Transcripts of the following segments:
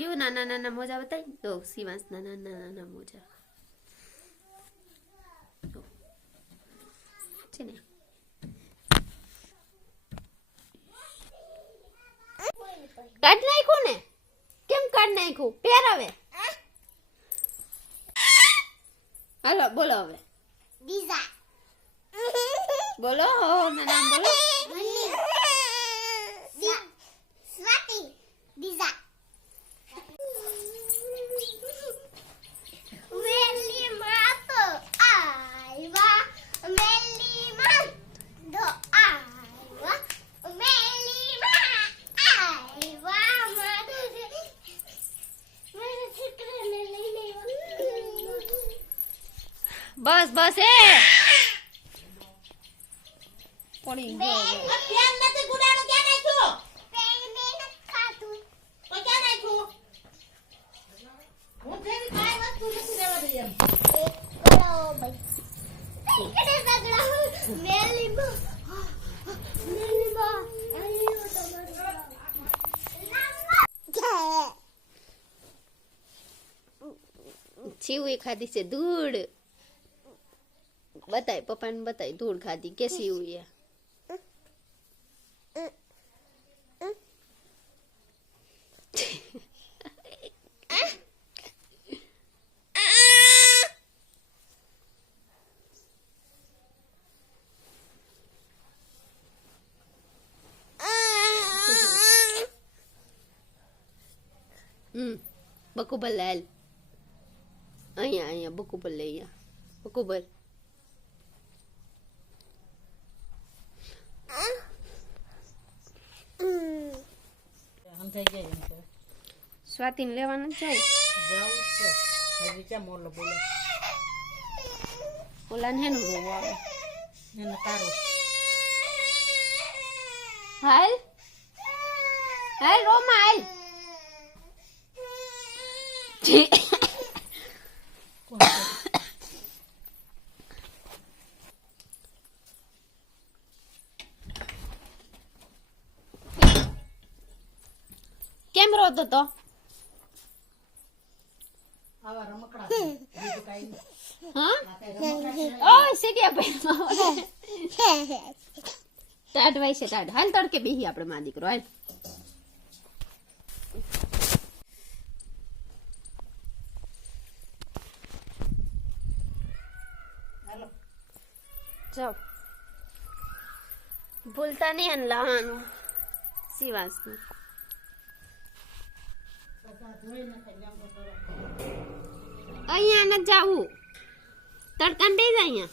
શિવ નાના નાના મોજા બતાવી તો શિવાંશ નાના નાના મોજા છે ને કાઢ નાખ્યું ને કેમ કાઢ નાખ્યું પહેરાવે હાલો બોલો હવે બીજા બોલો નામ બોલો સ્વાતિ બીજા મેલી માં તો આયવા મેલી માં તો આયવા મેલી માં આયવા મારે છોકરાને લઈને બસ બસ એ પડી ગયો પેન નથી ગુડાણું ક્યાં નાખ્યું પેન મેં ખાતું તો ક્યાં નાખ્યું હું જેવી કાઈ વસ્તુ નથી રહેવા દઈ એમ ઓલો ભાઈ ઇકડે સગડા મેલી માં આયો તમારો શિવે ખાધી છે ધૂળ બતાય પપ્પાને બતાય ધૂળ ખાધી કે શિવે બકુબલ લાલ અહીંયા બકુબલ લે અહીંયા બકુબલ સમજાઈ જાય એમ તો સ્વાતિને લેવાના જાય જાઉં તો હજી ક્યાં મોલો બોલે ઓલા ને હેનું રોવું આવે એને તારું હાલ હાલ રોમા હાલ કેમ રોતો તો આવા રમકડા બીજું કાઈ નહીં હા આ કાંઈ રમકડા ઓય સીડિયા ભાઈ ટાટ વાય છે ટાટ હાલ તડકે બેહી આપણે માં દીકરો હાલ હાલો જાઓ ભૂલતા નહીં અને લાવવાનું શિવાંશનું પપ્પા ધોઈ નાખે જાંબો કરો અહીંયા ન જાવું તડકાને દઈ જાય અહીંયા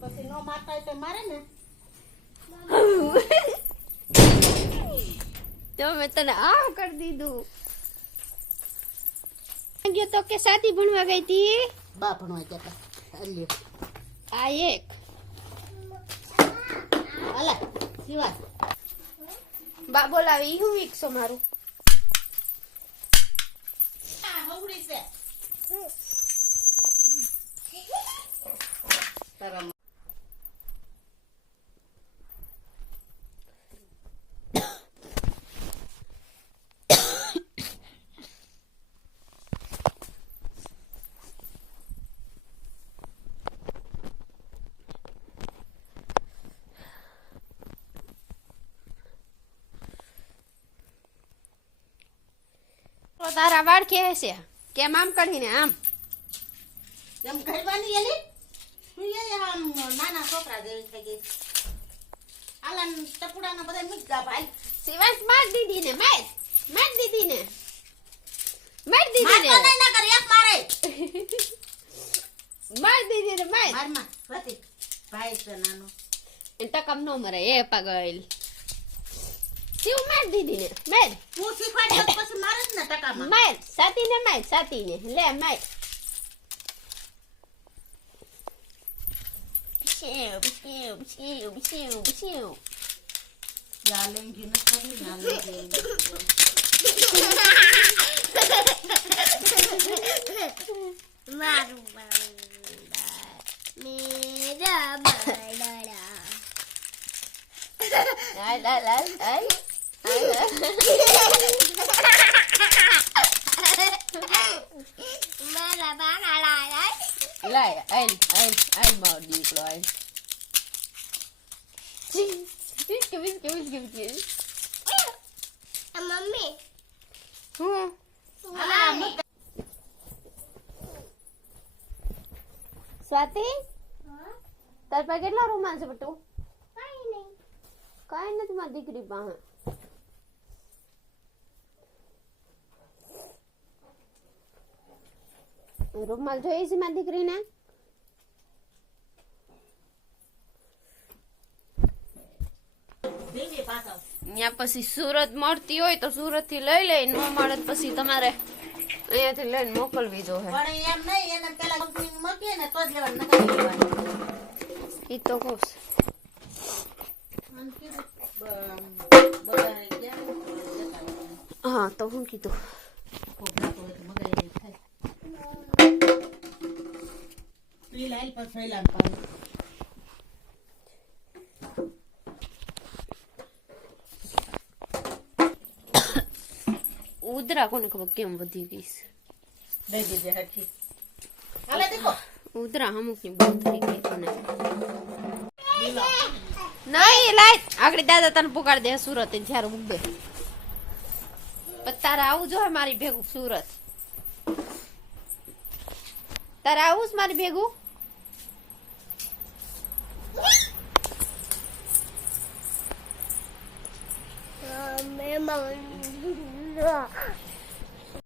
પછી નો મારતા હોય તો મારે ને તો મેં તને આ કરી દીધું ગયો તો કે સાદી ભણવા ગઈ હતી બા ભણવા જતા અલ્યો આ એક હાલા શિવાય બા બોલાવી હું વીકસો મારું આ હવડી છે તારા તો તારા વાળ કે છે કેમ આમ કરીને આમ એમ ઘરવાની એલી તું એ આમ નાના છોકરા જેવી થઈ ગઈ આલા ટપુડાના બધા મિક્સ જા ભાઈ શિવાંશ માર દીદી ને માર દીદી ને માર દીદી મારતો ને નહીં ના કર એક મારે માર દીદી ને માર માર માં સ્વાતિ ભાઈ છે નાનો એ ટકમ નો મરે એ પાગલ શિવ માર દીદી ને માર તું શીખવાડ દે પછી મારે જ ને ટકામાં માર સાતી ને લે માર શિવ યા લેંગી ન કરી ના લેંગી મારું મેરા બડા મારા બાના લાય લાય આઈ મારો દીકરો આઈ વિસ્કે મમ્મી હું સ્વાતિ તાર પાસે કેટલા રૂમાલ છે બટુ કઈ નથી મારી દીકરી પાસે રૂમાલ જોઈએ છે મારી દીકરીને દેવી પાછો ત્યાં પછી સુરત મળતી હોય તો સુરત થી લઈ લઈ ન મળે તો પછી તમારે અહીંયાથી લઈને મોકલવી જો હે પણ એમ નહીં એને પેલા કંપની મૂકીએ ને તો જ લેવાનું નકર નહીં લેવાનું. ઈ તો કહું છું. મને કીધું, બધાને ક્યાં જતા રહેવાનું. હા તો હું કીધું કોક જાતું હોય તો મગાઈ દે થાય. ઈ લાઈલ પર થયેલા ને પાછું. ઉધરા કોને ખબર કેમ વધી ગઈ છે દઈ દીધે હરખી. હાલે દેખો. ઉધરા અમુક ની બંધ થઈ ગઈ કોને નહીં લાય આગળ દાદા તને પુકાર દે સુરત જ્યારે ઉડે પણ તારે આવું જોઈએ મારી ભેગું સુરત તારે આવું જ મારી ભેગું મમ્મી